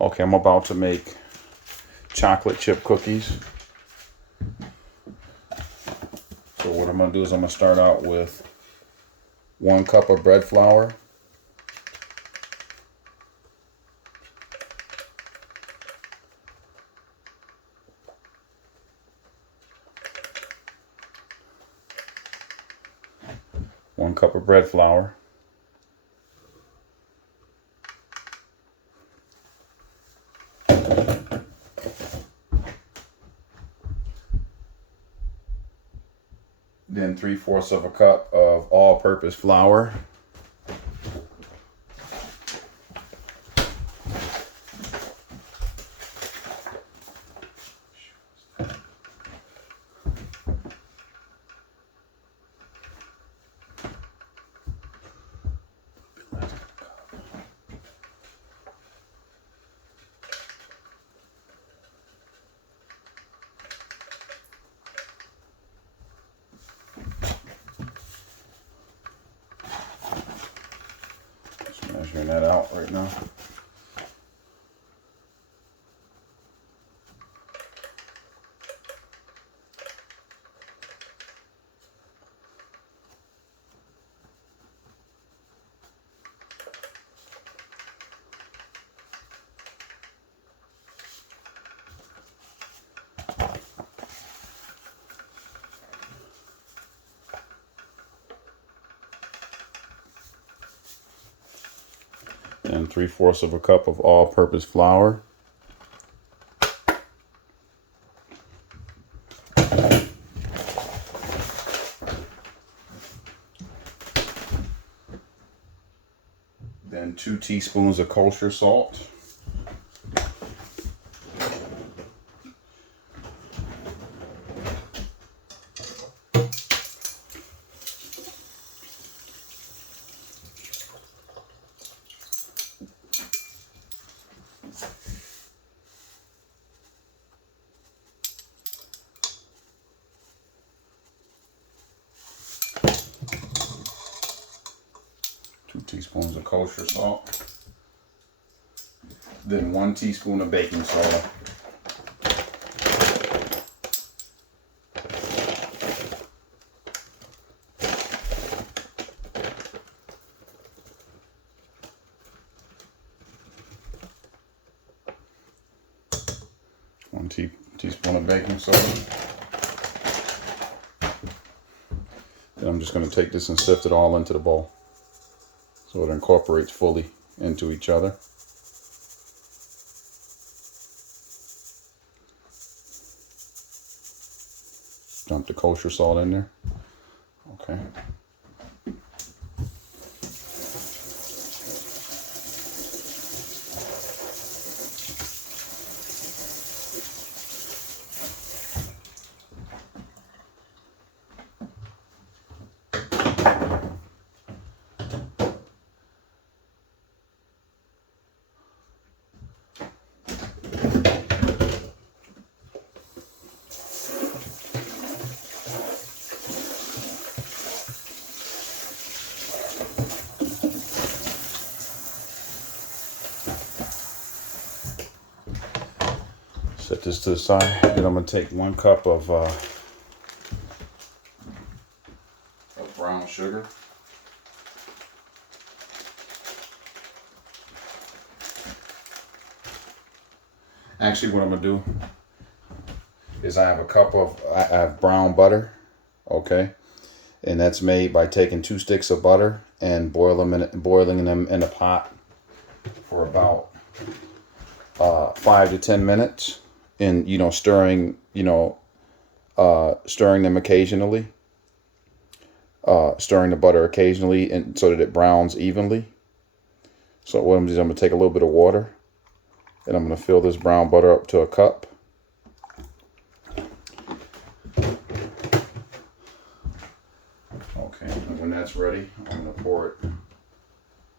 Okay, I'm about to make chocolate chip cookies. So what I'm going to do is I'm going to start out with 1 cup of bread flour. One cup of bread flour. Then 3/4 of a cup of all-purpose flour. Just measuring that out right now. And 3/4 of a cup of all-purpose flour. Then 2 teaspoons of kosher salt. Teaspoons of kosher salt. Then 1 teaspoon of baking soda. One teaspoon of baking soda. Then I'm just going to take this and sift it all into the bowl, so it incorporates fully into each other. Dump the kosher salt in there. Okay. Set this to the side. Then I'm going to take 1 cup of brown sugar. Actually, what I'm going to do is I have brown butter, okay? And that's made by taking 2 sticks of butter and boiling them in a pot for about 5 to 10 minutes. And, stirring them occasionally. Stirring the butter occasionally and so that it browns evenly. So what I'm going to take a little bit of water and I'm going to fill this brown butter up to a cup. Okay, and when that's ready, I'm going to pour it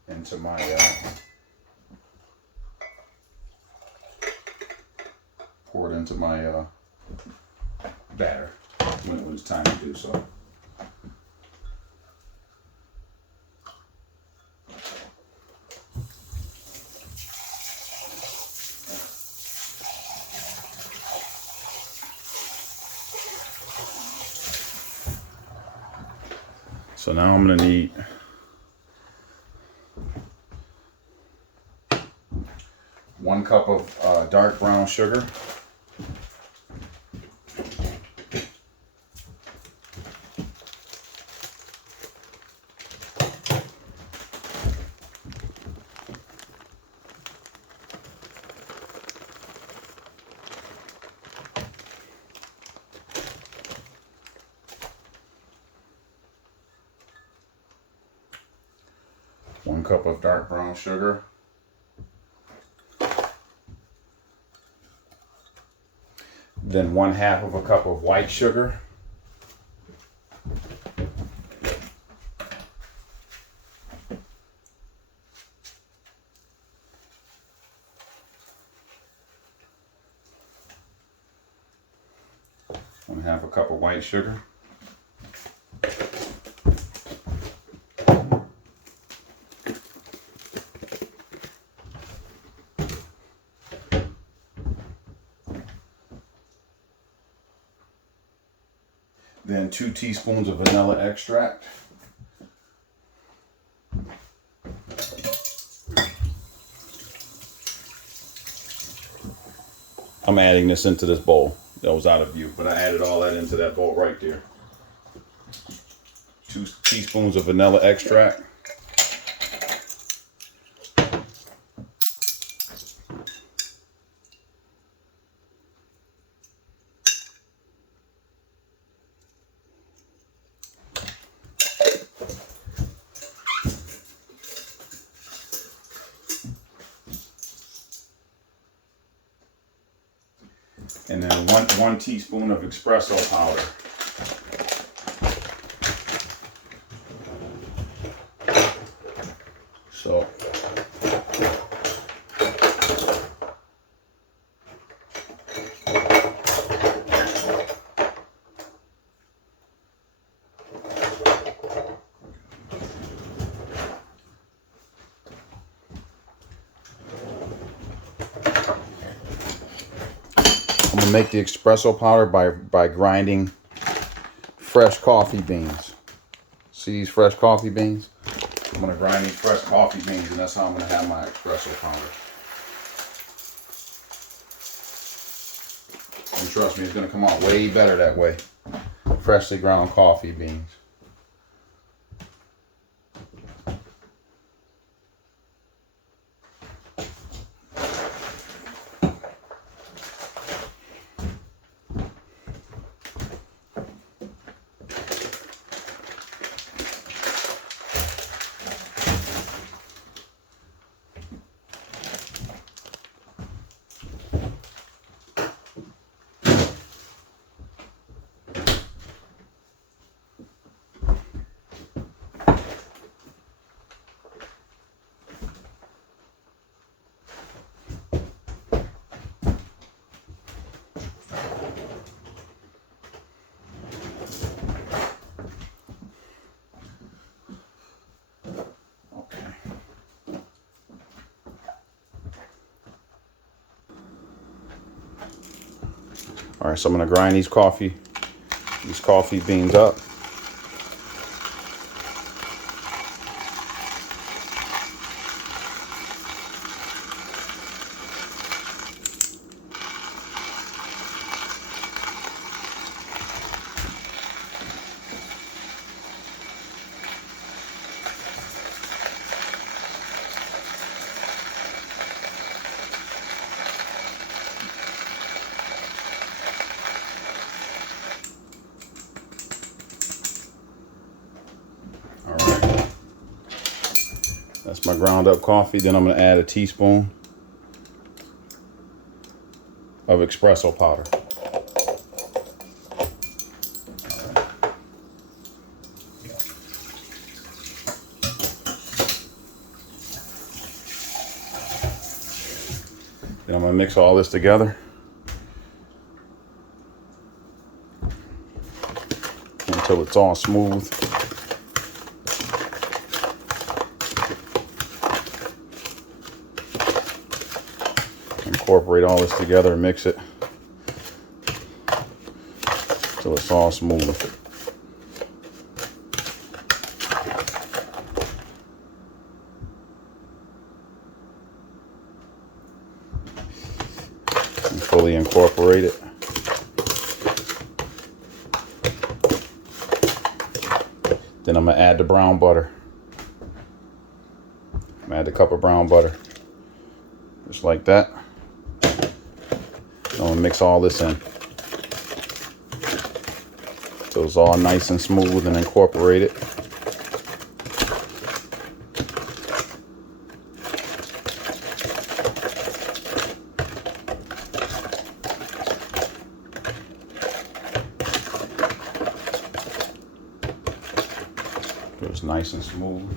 into my batter when it was time to do so. So now I'm going to need 1 cup of dark brown sugar. One cup of dark brown sugar. Then 1/2 of a cup of white sugar. One-half a cup of white sugar. Then 2 teaspoons of vanilla extract. I'm adding this into this bowl. That was out of view, but I added all that into that bowl right there. 2 teaspoons of vanilla extract. And then one teaspoon of espresso powder. So I'm gonna make the espresso powder by grinding fresh coffee beans. See these fresh coffee beans? I'm gonna grind these fresh coffee beans, and that's how I'm gonna have my espresso powder. And trust me, it's gonna come out way better that way. Freshly ground coffee beans. All right, so I'm gonna grind these coffee beans up. All right, that's my ground up coffee. Then I'm gonna add a teaspoon of espresso powder. Then I'm gonna mix all this together until it's all smooth. Incorporate all this together and mix it until it's all smooth. Slowly incorporate it. Then I'm gonna add the brown butter. I'm gonna add a cup of brown butter. Just like that. I'm gonna mix all this in. So it's all nice and smooth and incorporated. It's nice and smooth.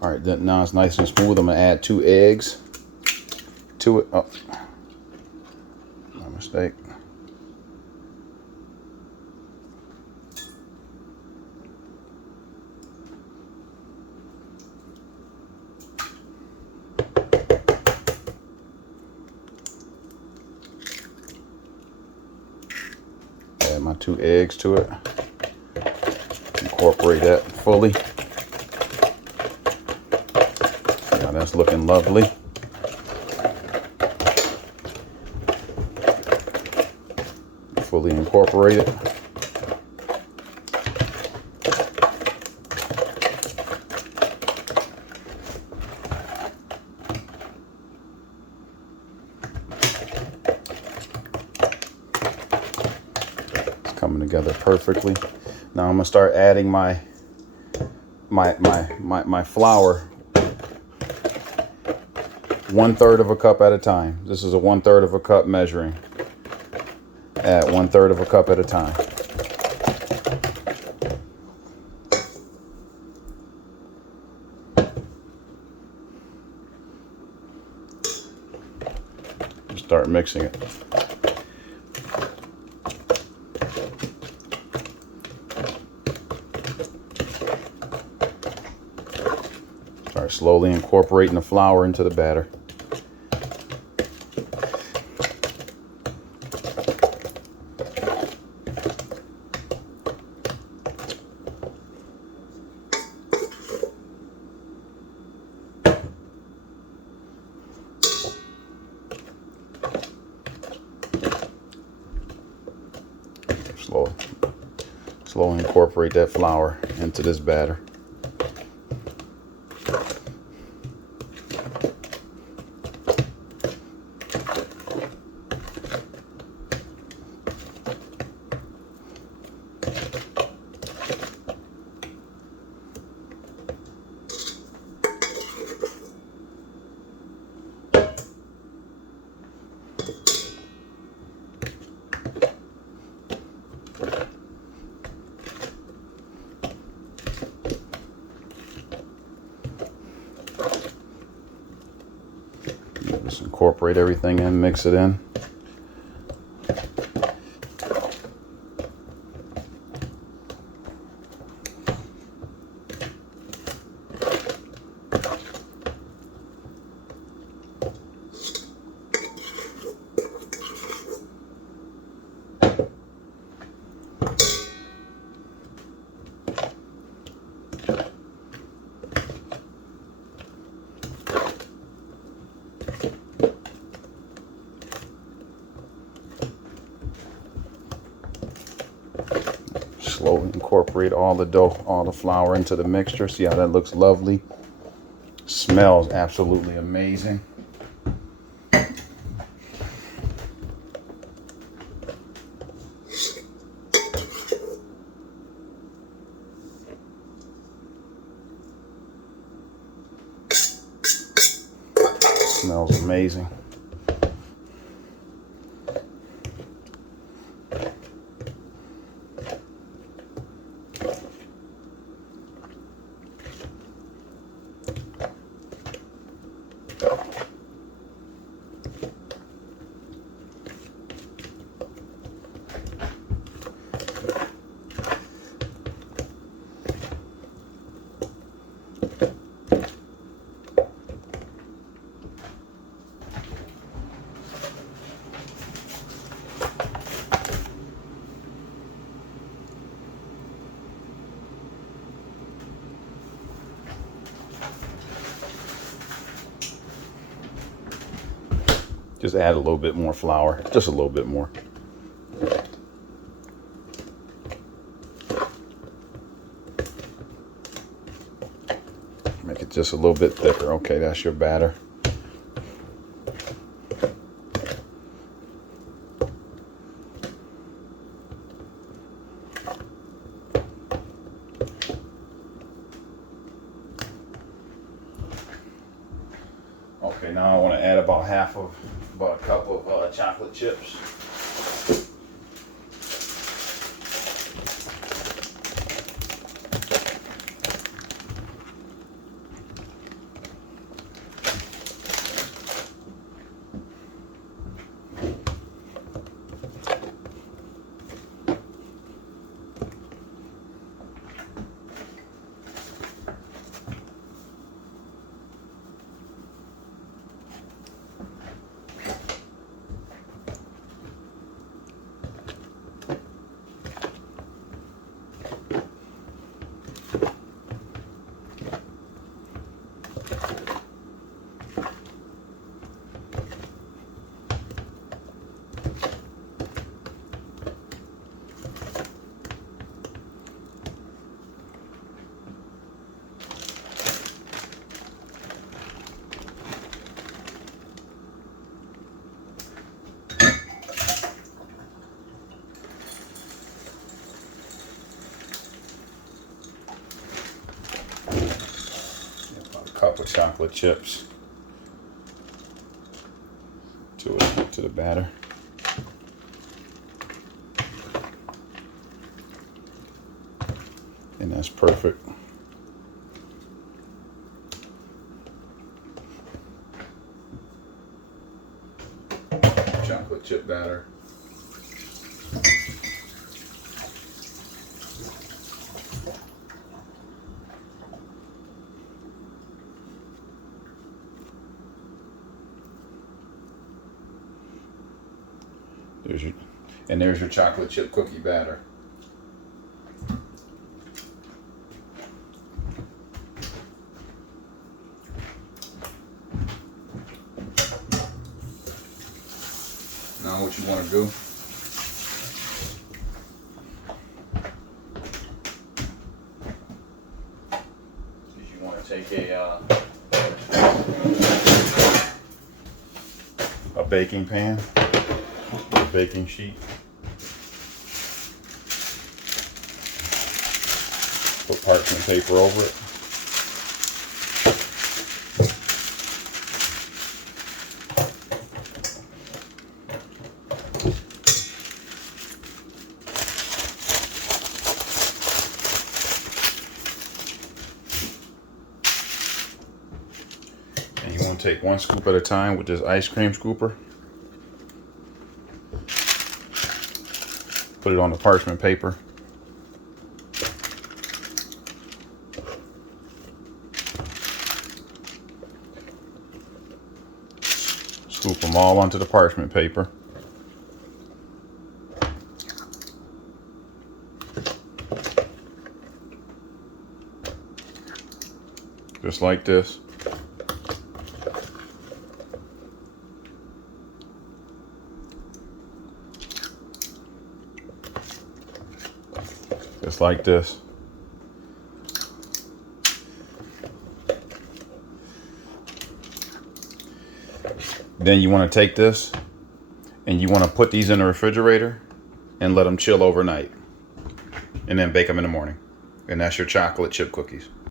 All right, then now it's nice and smooth. I'm gonna add 2 eggs to it. Oh, my mistake. Add my 2 eggs to it. Incorporate that fully. Now that's looking lovely. Fully incorporated. It's coming together perfectly. Now I'm gonna start adding my flour 1/3 of a cup at a time. This is a 1/3 of a cup measuring. Add 1/3 of a cup at a time. Start mixing it. Start slowly incorporating the flour into the batter. Slowly incorporate that flour into this batter. Just incorporate everything in, mix it in. Slowly incorporate all the dough, all the flour into the mixture. See how that looks lovely? Smells absolutely amazing. Smells amazing. Just add a little bit more flour, just a little bit more. Make it just a little bit thicker. Okay, that's your batter. Okay, now I want to add about a cup of chocolate chips. Cup of chocolate chips to the batter. And that's perfect. Chocolate chip batter. There's your chocolate chip cookie batter. Now what you want to do is you want to take a baking pan, a baking sheet. Put parchment paper over it. And you want to take one scoop at a time with this ice cream scooper. Put it on the parchment paper. Scoop them all onto the parchment paper. Just like this. Just like this. Then you want to take this and you want to put these in the refrigerator and let them chill overnight. And then bake them in the morning. And that's your chocolate chip cookies.